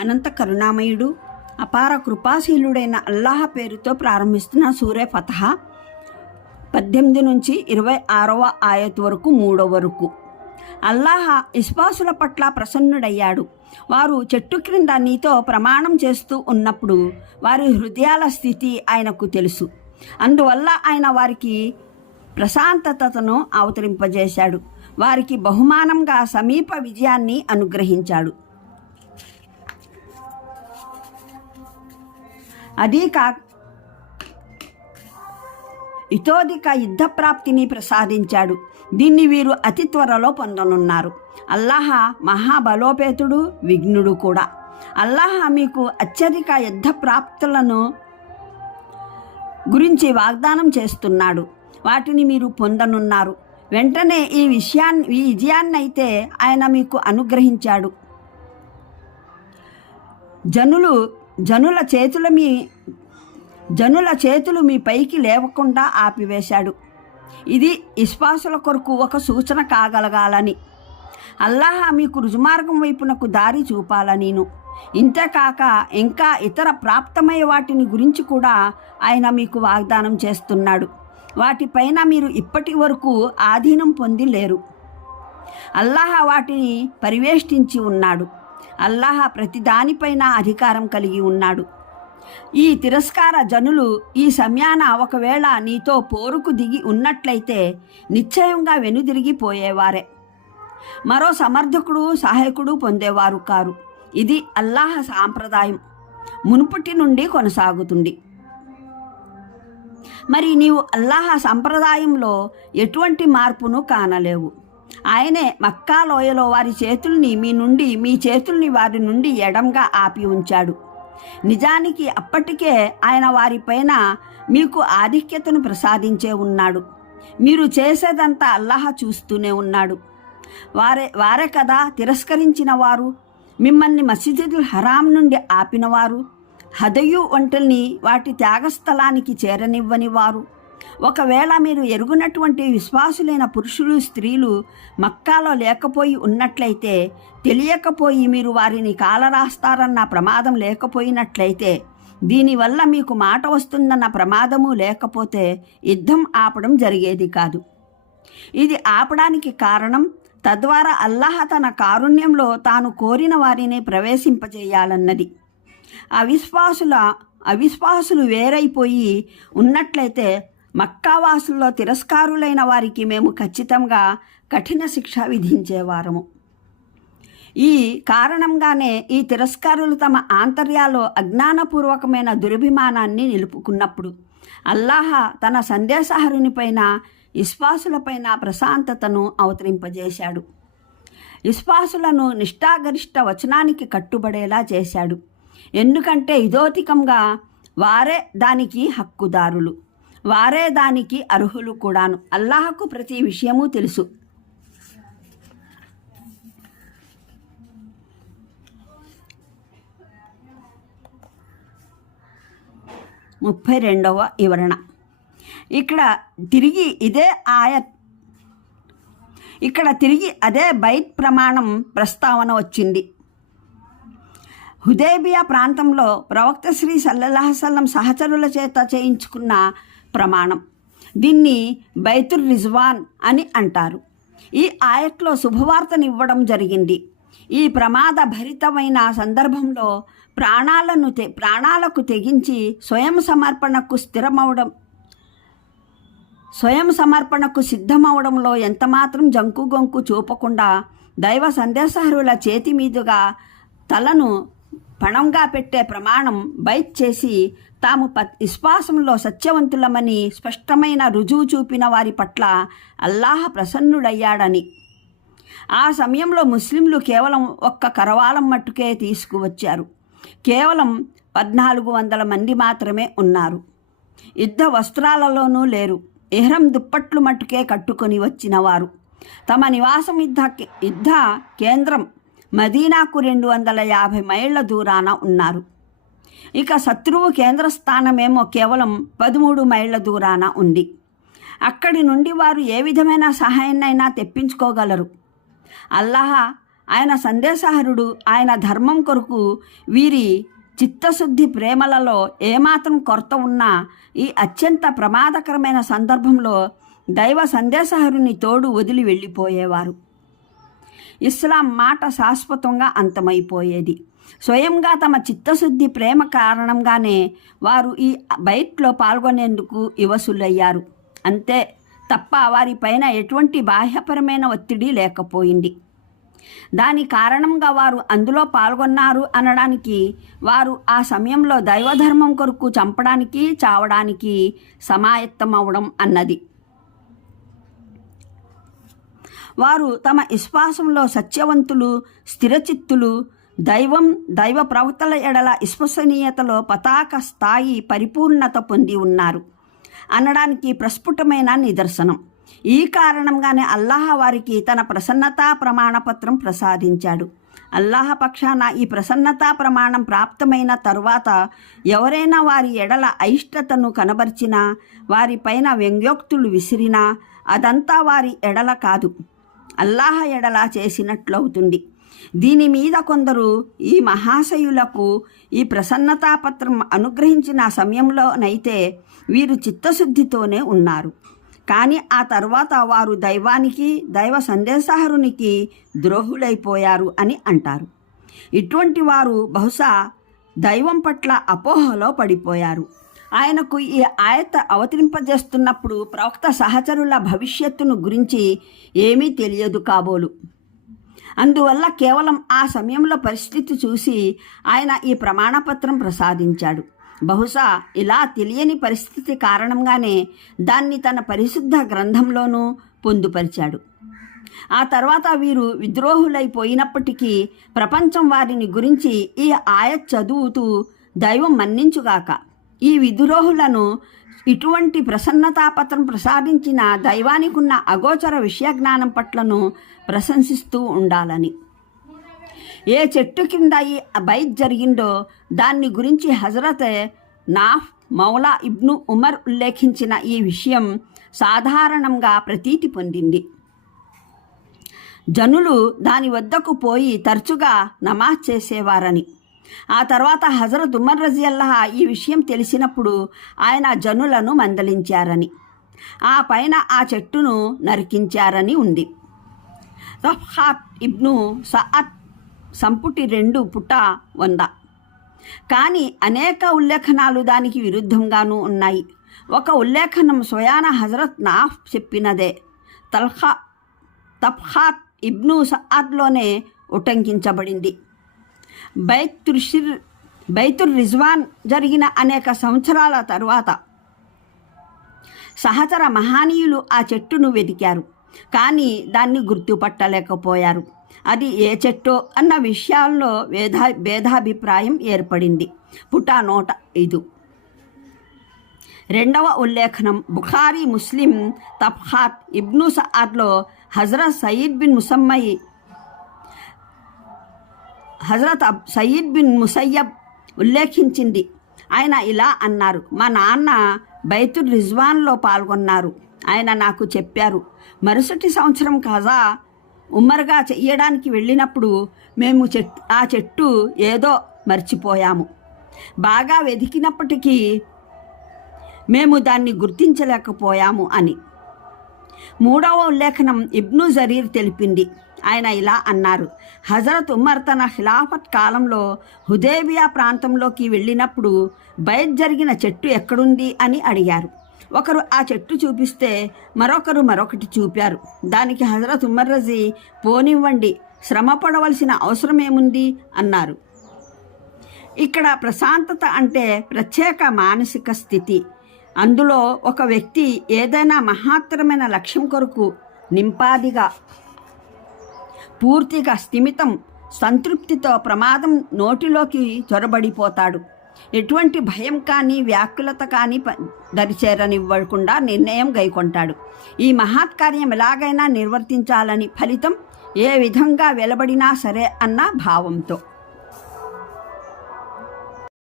అనంత కరుణామయుడు అపార కృపాశీలుడైన అల్లాహ పేరుతో ప్రారంభిస్తున్న సూర్య ఫతహ పద్దెనిమిది నుంచి ఇరవై ఆరవ ఆయత్ వరకు మూడో వరకు. అల్లాహ ఇస్పాసుల పట్ల ప్రసన్నుడయ్యాడు. వారు చెట్టు క్రింద నీతో ప్రమాణం చేస్తూ ఉన్నప్పుడు వారి హృదయాల స్థితి ఆయనకు తెలుసు. అందువల్ల ఆయన వారికి ప్రశాంతతను అవతరింపజేశాడు. వారికి బహుమానంగా సమీప విజయాన్ని అనుగ్రహించాడు. అదీ కా ఇతోధిక యుద్ధ ప్రాప్తిని ప్రసాదించాడు. దీన్ని వీరు అతి త్వరలో పొందనున్నారు. అల్లాహ మహాబలోపేతుడు విఘ్నుడు కూడా. అల్లాహ మీకు అత్యధిక యుద్ధ ప్రాప్తులను గురించి వాగ్దానం చేస్తున్నాడు. వాటిని మీరు పొందనున్నారు. వెంటనే ఈ విషయాన్ని ఈ విజయాన్నైతే ఆయన మీకు అనుగ్రహించాడు. జనులు జనుల చేతుల మీ జనుల చేతులు మీ పైకి లేవకుండా ఆపివేశాడు. ఇది ఇస్పాసుల కొరకు ఒక సూచన కాగలగాలని. అల్లాహ మీకు రుజుమార్గం వైపునకు దారి చూపాలనీను. ఇంతేకాక ఇంకా ఇతర ప్రాప్తమయ్యే వాటిని గురించి కూడా ఆయన మీకు వాగ్దానం చేస్తున్నాడు. వాటిపైన మీరు ఇప్పటి వరకు ఆధీనం పొంది లేరు అల్లాహ వాటిని పరివేష్టించి ఉన్నాడు. అల్లాహ ప్రతి దానిపైన అధికారం కలిగి ఉన్నాడు. ఈ తిరస్కార జనులు ఈ సమయాన ఒకవేళ నీతో పోరుకు దిగి ఉన్నట్లయితే నిశ్చయంగా వెనుదిరిగిపోయేవారే మరో సమర్థకుడు సహాయకుడు పొందేవారు కారు. ఇది అల్లాహ సాంప్రదాయం. మునుపటి నుండి కొనసాగుతుంది. మరి నీవు అల్లాహ సంప్రదాయంలో ఎటువంటి మార్పును కానలేవు. ఆయనే మక్కా లోయలో వారి చేతుల్ని మీ నుండి మీ చేతుల్ని వారి నుండి ఎడంగా ఆపి ఉంచాడు. నిజానికి అప్పటికే ఆయన వారిపైన మీకు ఆధిక్యతను ప్రసాదించే ఉన్నాడు. మీరు చేసేదంతా అల్లాహ చూస్తూనే ఉన్నాడు. వారే వారే కదా తిరస్కరించిన వారు. మిమ్మల్ని మసీదుల్ హరాం నుండి ఆపినవారు హదయు వంటల్ని వాటి త్యాగస్థలానికి చేరనివ్వని వారు. ఒకవేళ మీరు ఎరుగునటువంటి విశ్వాసులైన పురుషులు స్త్రీలు మక్కాలో లేకపోయి ఉన్నట్లయితే తెలియకపోయి మీరు వారిని కాలరాస్తారన్న ప్రమాదం లేకపోయినట్లయితే దీనివల్ల మీకు మాట వస్తుందన్న ప్రమాదము లేకపోతే యుద్ధం ఆపడం జరిగేది కాదు. ఇది ఆపడానికి కారణం తద్వారా అల్లాహ తన కారుణ్యంలో తాను కోరిన వారిని ప్రవేశింపజేయాలన్నది. అవిశ్వాసుల అవిశ్వాసులు వేరైపోయి ఉన్నట్లయితే మక్కావాసుల్లో తిరస్కారులైన వారికి మేము ఖచ్చితంగా కఠిన శిక్ష విధించేవారము ఈ కారణంగానే ఈ తిరస్కారులు తమ ఆంతర్యాలో అజ్ఞానపూర్వకమైన దురభిమానాన్ని నిలుపుకున్నప్పుడు అల్లాహ తన సందేశహరునిపైన విశ్వాసులపైన ప్రశాంతతను అవతరింపజేశాడు. విశ్వాసులను నిష్ఠాగరిష్ట వచనానికి కట్టుబడేలా చేశాడు. ఎందుకంటే ఇదోతికంగా వారే దానికి హక్కుదారులు. వారే దానికి అర్హులు కూడాను. అల్లాహకు ప్రతి విషయము తెలుసు. ముప్పై రెండవ వివరణ. ఇక్కడ తిరిగి ఇదే ఆయత్. ఇక్కడ తిరిగి అదే బైట్ ప్రమాణం ప్రస్తావన వచ్చింది. హుదేబియా ప్రాంతంలో ప్రవక్త శ్రీ సల్లల్లాహసల్లం సహచరుల చేత చేయించుకున్న ప్రమాణం. దీన్ని బైతుర్ రిజ్వాన్ అని అంటారు. ఈ ఆయట్లో శుభవార్తనివ్వడం జరిగింది. ఈ ప్రమాద భరితమైన సందర్భంలో ప్రాణాలను తె ప్రాణాలకు తెగించి స్వయం సమర్పణకు స్థిరమవడం స్వయం సమర్పణకు సిద్ధమవడంలో ఎంతమాత్రం జంకు గొంకు చూపకుండా దైవ సందేశహరుల చేతి మీదుగా తలను పణంగా పెట్టే ప్రమాణం బైక్ చేసి తాము ప విశ్వాసంలో సత్యవంతులమని స్పష్టమైన రుజువు చూపిన వారి పట్ల అల్లాహ ప్రసన్నుడయ్యాడని. ఆ సమయంలో ముస్లింలు కేవలం ఒక్క కరవాలం మట్టుకే తీసుకువచ్చారు. కేవలం పద్నాలుగు వందల మంది మాత్రమే ఉన్నారు. యుద్ధ వస్త్రాలలోనూ లేరు. ఎహ్రం దుప్పట్లు మట్టుకే కట్టుకొని వచ్చిన వారు. తమ నివాసం యుద్ధ యుద్ధ కేంద్రం మదీనాకు రెండు వందల యాభై మైళ్ళ దూరాన ఉన్నారు. ఇక శత్రువు కేంద్ర స్థానమేమో కేవలం పదమూడు మైళ్ళ దూరాన ఉంది. అక్కడి నుండి వారు ఏ విధమైన సహాయాన్నైనా తెప్పించుకోగలరు. అల్లాహ ఆయన సందేశహరుడు ఆయన ధర్మం కొరకు వీరి చిత్తశుద్ధి ప్రేమలలో ఏమాత్రం కొరత ఉన్నా ఈ అత్యంత ప్రమాదకరమైన సందర్భంలో దైవ సందేశహరుని తోడు వదిలి వెళ్ళిపోయేవారు. ఇస్లాం మాట శాశ్వతంగా అంతమైపోయేది. స్వయంగా తమ చిత్తశుద్ధి ప్రేమ కారణంగానే వారు ఈ బైట్లో పాల్గొనేందుకు యువసులయ్యారు అంతే తప్ప వారిపైన ఎటువంటి బాహ్యపరమైన ఒత్తిడి లేకపోయింది. దాని కారణంగా వారు అందులో పాల్గొన్నారు అనడానికి వారు ఆ సమయంలో దైవధర్మం కొరకు చంపడానికి చావడానికి సమాయత్తమవడం అన్నది. వారు తమ విశ్వాసంలో సత్యవంతులు స్థిరచిత్తులు దైవం దైవ ప్రవక్తల ఎడల విశ్వసనీయతలో పతాక స్థాయి పరిపూర్ణత పొంది ఉన్నారు. అనడానికి ప్రస్ఫుటమైన నిదర్శనం. ఈ కారణంగానే అల్లాహ వారికి తన ప్రసన్నతా ప్రమాణపత్రం ప్రసాదించాడు. అల్లాహ పక్షాన ఈ ప్రసన్నతా ప్రమాణం ప్రాప్తమైన తరువాత ఎవరైనా వారి ఎడల అయిష్టతను కనబరిచినా వారిపైన వ్యంగ్యోక్తులు విసిరినా అదంతా వారి ఎడల కాదు. అల్లాహ ఎడలా చేసినట్లవుతుంది. దీని మీద కొందరు ఈ మహాశయులకు ఈ ప్రసన్నతాపత్రం అనుగ్రహించిన సమయంలోనైతే వీరు చిత్తశుద్ధితోనే ఉన్నారు. కానీ ఆ తర్వాత వారు దైవానికి దైవ సందేశహరునికి ద్రోహులైపోయారు అని అంటారు. ఇటువంటి వారు బహుశా దైవం పట్ల అపోహలో పడిపోయారు. ఆయనకు ఈ ఆయత అవతరింపజేస్తున్నప్పుడు ప్రవక్త సహచరుల భవిష్యత్తును గురించి ఏమీ తెలియదు కాబోలు. అందువల్ల కేవలం ఆ సమయంలో పరిస్థితి చూసి ఆయన ఈ ప్రమాణపత్రం ప్రసాదించాడు. బహుశా ఇలా తెలియని పరిస్థితి కారణంగానే దాన్ని తన పరిశుద్ధ గ్రంథంలోనూ పొందుపరిచాడు. ఆ తర్వాత వీరు విద్రోహులైపోయినప్పటికీ ప్రపంచం వారిని గురించి ఈ ఆయత్ చదువుతూ దైవం మన్నించుగాక ఈ విద్రోహులను ఇటువంటి ప్రసన్నతాపత్రం ప్రసాదించిన దైవానికున్న అగోచర విషయ జ్ఞానం పట్లను ప్రశంసిస్తూ ఉండాలని. ఏ చెట్టు కింద ఈ బైత్ జరిగిందో దాన్ని గురించి హజరత్ నాఫ్ మౌలా ఇబ్ను ఉమర్ ఉల్లేఖించిన ఈ విషయం సాధారణంగా ప్రతీతి పొందింది. జనులు దాని వద్దకు పోయి తరచుగా నమాజ్ చేసేవారని. ఆ తర్వాత హజరత్ ఉమర్ రజియల్లాహ ఈ విషయం తెలిసినప్పుడు ఆయన జనులను మందలించారని ఆ పైన ఆ చెట్టును నరికించారని ఉంది. రఫ్హాత్ ఇబ్ను సఅత్ సంపుటి రెండు పుట వంద. కానీ అనేక ఉల్లేఖనాలు దానికి విరుద్ధంగానూ ఉన్నాయి. ఒక ఉల్లేఖనం స్వయాన హజరత్ నాఫ్ చెప్పినదే. తల్హా తఫ్హాత్ ఇబ్ను సఅద్లోనే ఉటంకించబడింది. బైతుర్షిర్ బైతుర్ రిజ్వాన్ జరిగిన అనేక సంవత్సరాల తరువాత సహచర మహానీయులు ఆ చెట్టును వెతికారు కానీ దాన్ని గుర్తుపట్టలేకపోయారు. అది ఏ చెట్టో అన్న విషయాల్లో వేధా భేదాభిప్రాయం ఏర్పడింది. పుటా నోట ఐదు. రెండవ ఉల్లేఖనం. బుఖారీ ముస్లిం తఫ్హాత్ ఇబ్ను సఆద్లో హజరత్ సయీద్ బిన్ ముసమ్మయి హజరత్ అబ్ సయీద్ బిన్ ముసయ్యబ్ ఉల్లేఖించింది. ఆయన ఇలా అన్నారు మా నాన్న బైతుల్ రిజ్వాన్లో పాల్గొన్నారు. ఆయన నాకు చెప్పారు మరుసటి సంవత్సరం కాజా ఉమ్మర్గా చెయ్యడానికి వెళ్ళినప్పుడు మేము చెట్ ఆ చెట్టు ఏదో మర్చిపోయాము. బాగా వెతికినప్పటికీ మేము దాన్ని గుర్తించలేకపోయాము అని. మూడవ ఉల్లేఖనం ఇబ్ను జరీర్ తెలిపింది. ఆయన ఇలా అన్నారు హజరత్ ఉమర్ తన ఖిలాఫత్ కాలంలో హుదేబియా ప్రాంతంలోకి వెళ్ళినప్పుడు బయట జరిగిన చెట్టు ఎక్కడుంది అని అడిగారు. ఒకరు ఆ చెట్టు చూపిస్తే మరొకరు మరొకటి చూపారు. దానికి హజరత్ ఉమర్ రజీ పోనివ్వండి శ్రమ పడవలసిన అవసరమేముంది? అన్నారు. ఇక్కడ ప్రశాంతత అంటే ప్రత్యేక మానసిక స్థితి. అందులో ఒక వ్యక్తి ఏదైనా మహత్తరమైన లక్ష్యం కొరకు నింపాదిగా పూర్తిగా స్థిమితం సంతృప్తితో ప్రమాదం నోటిలోకి చొరబడిపోతాడు. ఎటువంటి భయం కానీ వ్యాకులత కానీ దరిచేరనివ్వకుండా నిర్ణయం గైకొంటాడు. ఈ మహత్కార్యం ఎలాగైనా నిర్వర్తించాలని ఫలితం ఏ విధంగా వెలబడినా సరే అన్న భావంతో.